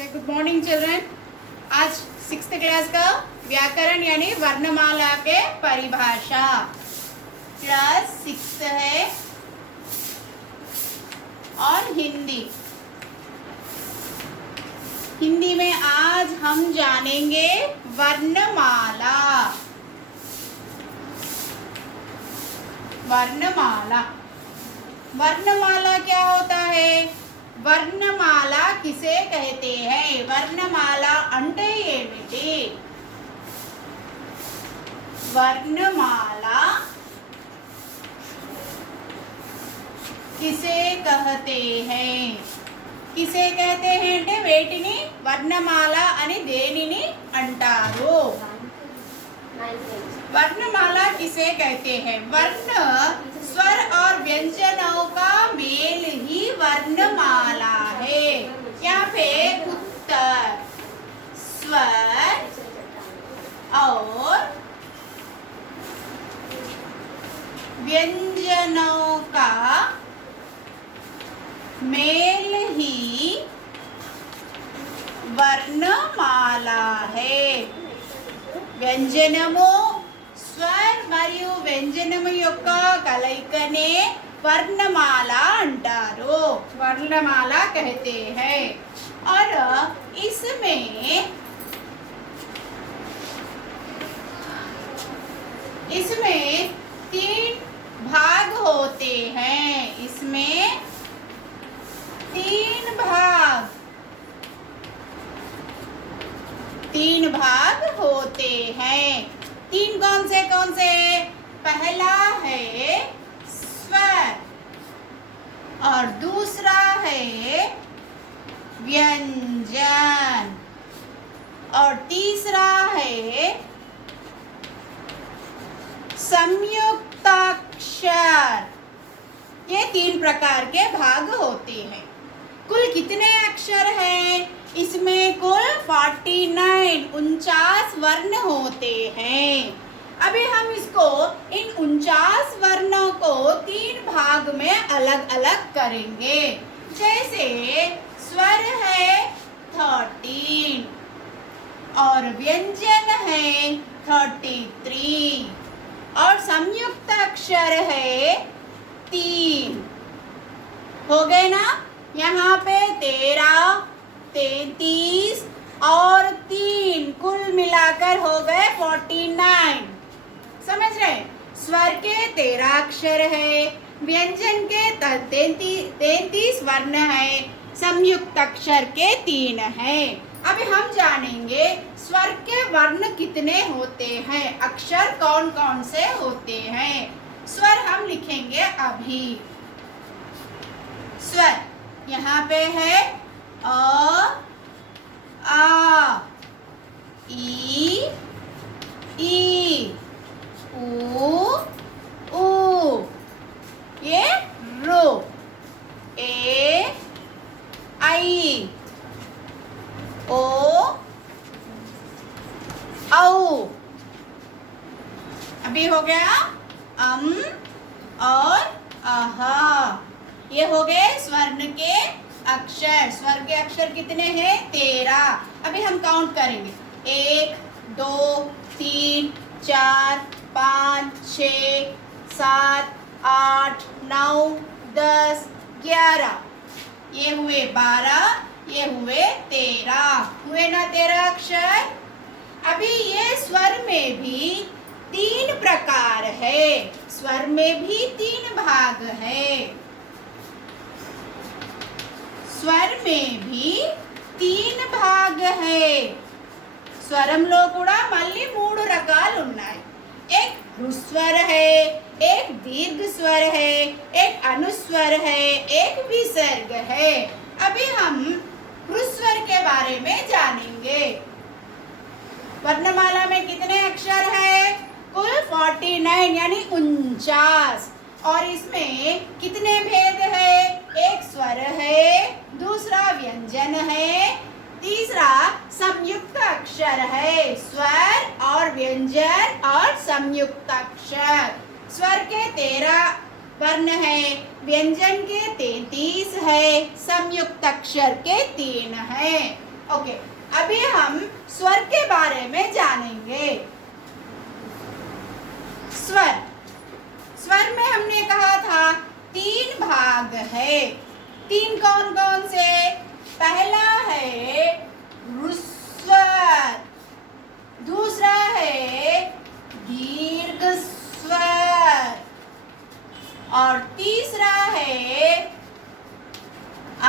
Good morning children. आज 6th class का व्याकरण यानी वर्णमाला के परिभाषा क्लास 6 है और हिंदी में आज हम जानेंगे वर्णमाला। वर्णमाला क्या होता है? वर्णमाला किसे कहते हैं? वर्णमाला అంటే ఏమిటి? वर्णमाला किसे कहते हैं? किसे कहते हैं అంటే వేటిని వర్ణమాల అని దేనిని అంటారు? वर्णमाला किसे कहते हैं? वर्ण स्वर और व्यंजनों का मेल ही वर्णमाला है। यहाँ पे उत्तर स्वर और व्यंजनों का मेल ही वर्णमाला है। వ్యంజనము స్వర్ మరియు వ్యంజనము యొక్క కలయికనే वर्णमाला अंटारो, वर्णमाला कहते हैं। और इसमें 3 भाग होते हैं। इसमें 3 भाग होते हैं। 3 कौन से? पहला है स्वर और दूसरा है व्यंजन और तीसरा है संयुक्ताक्षर। ये 3 प्रकार के भाग होते हैं। कुल कितने अक्षर हैं? इसमें कुल 49 वर्ण होते हैं। अभी हम इन 49 वर्णों को 3 भाग में अलग अलग करेंगे। जैसे स्वर है 13 और व्यंजन है 33 और संयुक्त अक्षर है 3। हो गए ना? यहाँ पे 13, 33 और 3 कुल मिलाकर हो गए 49। समझ रहे? स्वर के 13 अक्षर है, व्यंजन के 33 वर्ण है, संयुक्त अक्षर के 3 है। अभी हम जानेंगे स्वर के वर्ण कितने होते हैं, अक्षर कौन कौन से होते हैं। स्वर हम लिखेंगे अभी। स्वर यहाँ पे है अ, आ, ई, ऊ, ये रो, ए, आई, ओ, औ। अभी हो गया और अह। ये हो गए स्वर्ण के अक्षर। स्वर के अक्षर कितने हैं? 13। अभी हम काउंट करेंगे 1, 2, 3, 4, 5, 6, 7, 8, 9, 10, 11। ये हुए 12, ये हुए 13। हुए ना 13 अक्षर? अभी ये स्वर में भी 3 प्रकार है। स्वर में भी 3 भाग है। స్వర్ में भी 3 भाग है। స్వరంలో కూడా మళ్ళీ 3 రకాలు ఉన్నాయి। एक ह्रस्वर है, एक दीर्घ स्वर है, एक अनुस्वर है, एक विसर्ग है। अभी हम ह्रस्वर के बारे में जानेंगे। वर्णमाला में कितने अक्षर है? कुल 49 यानी 49। और इसमें कितने भेद है? एक स्वर है, दूसरा व्यंजन है, तीसरा संयुक्त अक्षर है। स्वर और व्यंजन और संयुक्त अक्षर। स्वर के 13 वर्ण है, व्यंजन के 33 है, संयुक्त अक्षर के 3 है। ओके, अभी हम स्वर के बारे में जानेंगे। स्वर, स्वर में हमने कहा था 3 भाग है। 3 कौन कौन से? पहला है ह्रस्वर, दूसरा है दीर्घ स्वर और तीसरा है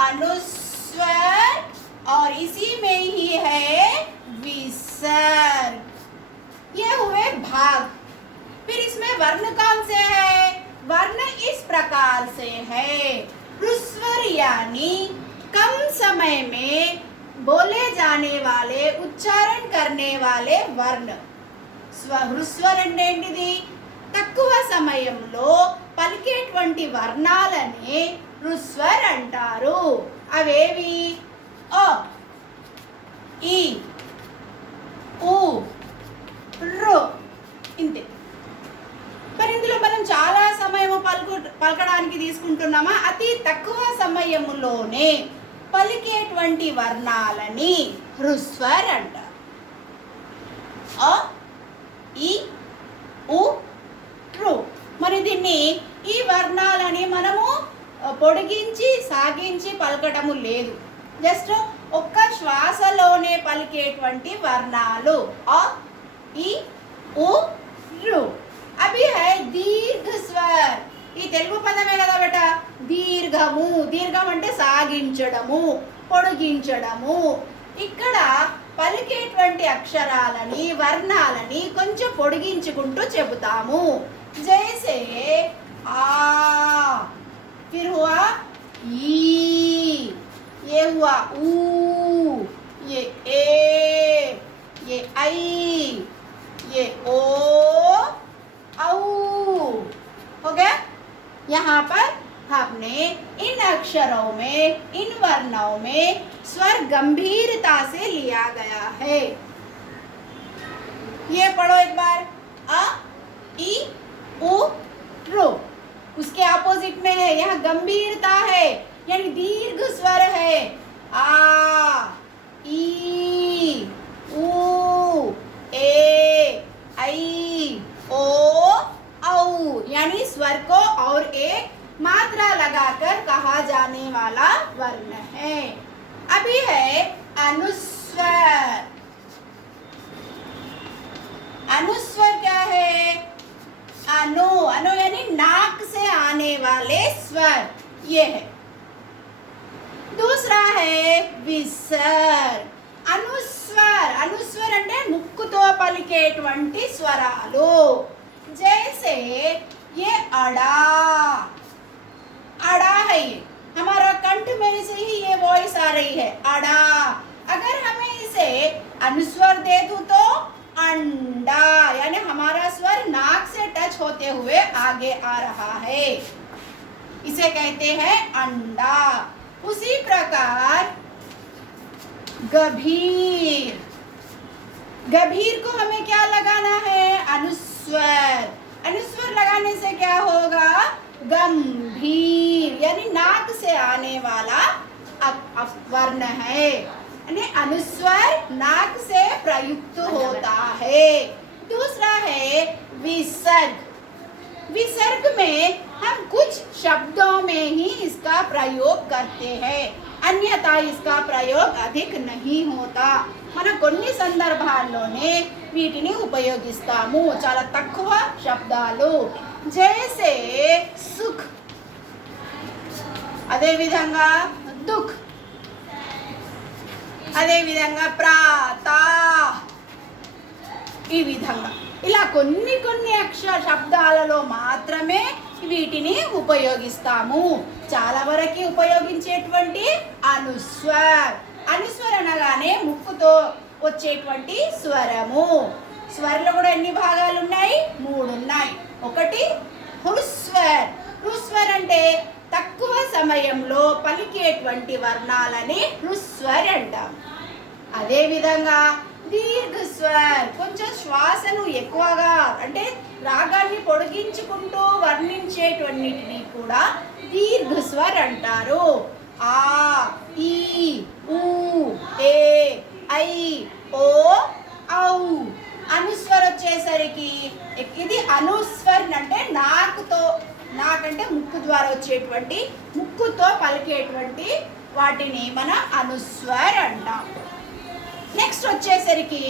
अनुस्वर और इसी में ही है विसर्ग। ये हुए भाग। फिर इसमें वर्ण कौन से है? वर्ण इस प्रकार से है। ह्रस्वर यानी कम समय में बोले जाने वाले, उच्चारण करने वाले वर्ण। ह्రస్వర్ అంటే ఏంటిది? తక్కువ సమయంలో పలికేటువంటి వర్ణాలని ह्రస్వర్ అంటారు. అవేవి? అ, ఈ, ఉ, రు, ఇంతే. మరి ఇందులో మనం చాలా సమయం పలకడానికి తీసుకుంటున్నామా? అతి తక్కువ సమయంలోనే పలికేటువంటి వర్ణాలని ह्रस्వర్ అంటారు. అ, ఈ, ఉ, రు. మరి దీన్ని, ఈ వర్ణాలని మనము పొడిగించి సాగించి పలకటము లేదు. జస్ట్ ఒక్క శ్వాసలోనే పలికేటువంటి వర్ణాలు అ, ఈ, ఉ, రు. అవి హై దీర్ఘ స్వర్. ఈ తెలుగు పదమే కదా బేట, దీర్ఘము. దీర్ఘం అంటే సాగించడము, పొడిగించడము. ఇక్కడ పలికేటువంటి అక్షరాలని, వర్ణాలని కొంచెం పొడిగించుకుంటూ చెబుతాము. జైసే ఆ, ఫిర్ హువా ఈ, ये हुआ ऊ, ये ए, ये आई, ये ओ, औ। हो गया? यहाँ पर हमने इन अक्षरों में, इन वर्णों में स्वर गंभीरता से लिया गया है। ये पढ़ो एक बार, अ, ई, उ, रू। उसके ऑपोजिट में है, यहाँ गंभीरता है यानी दीर्घ स्वर है। आ, ई, उ, ए, आई, ओ, औ। यानी स्वर को और एक मात्रा लगाकर कहा जाने वाला वर्ण है। अभी है अनुस्वर। अनुस्वर क्या है? अनु, अनु यानी नाक से आने वाले स्वर, ये है। दूसरा है విసర్గ్. అనుస్వర్, అనుస్వర్ అంటే ముక్కుతో పలికేటువంటి స్వరాలు. जैसे ये अड़ा, अड़ा है, ये हमारा कंठ में से ही ये वॉइस आ रही है, अड़ा। अगर हमें इसे अनुस्वर दे दूं तो अंडा, यानी हमारा स्वर नाक से टच होते हुए आगे आ रहा है, इसे कहते हैं अंडा। उसी प्रकार गभीर, गभीर को हमें क्या लगाना है? अनुस्वर। अनुस्वर लगाने से क्या होगा? गंभीर, यानी नाक से आने वाला वर्ण है, यानी अनुस्वर नाक से प्रयुक्त होता है। दूसरा है विसर्ग। विसर्ग में हम कुछ शब्दों में ही इसका प्रयोग करते हैं, अन्यथा इसका प्रयोग अधिक नहीं होता. మన కొన్ని సందర్భాల్లోనే వీటిని ఉపయోగిస్తాము, చాలా తక్కువ శబ్దాలు. జైసే సుఖ్, అదే విధంగా దుఃఖ్, అదే విధంగా ప్రాతా, ఈ విధంగా ఇలా కొన్ని కొన్ని శబ్దాలలో మాత్రమే వీటిని ఉపయోగిస్తాము. చాలా వరకు ఉపయోగించేటువంటి అనుస్వర్. అనుస్వర్ అనగానే ముక్కుతో వచ్చేటువంటి స్వరము. స్వరంలో కూడా ఎన్ని భాగాలు ఉన్నాయి? 3 ఉన్నాయి. ఒకటి హృస్వర్. హృస్వర్ అంటే తక్కువ సమయంలో పలికేటువంటి వర్ణాలని హృస్వర్ అంటాం. అదే విధంగా దీర్ఘ స్వర్, కొంచెం శ్వాసను ఎక్కువగా అంటే రాగాన్ని పొడిగించుకుంటూ వర్ణించేటువంటిని కూడా దీర్ఘ స్వర్ అంటారు. ఆ, ఈ, ఊ, ఏ, ఐ, ఓ, ఔ. అనుస్వర్ వచ్చేసరికి ఇది అనుస్వర్ అంటే నాకంటే ముక్కు ద్వారా వచ్చేటువంటి ముక్కుతో పలికేటువంటి వాటిని మనం అనుస్వర్ అంటాం. నెక్స్ట్ వచ్చేసరికి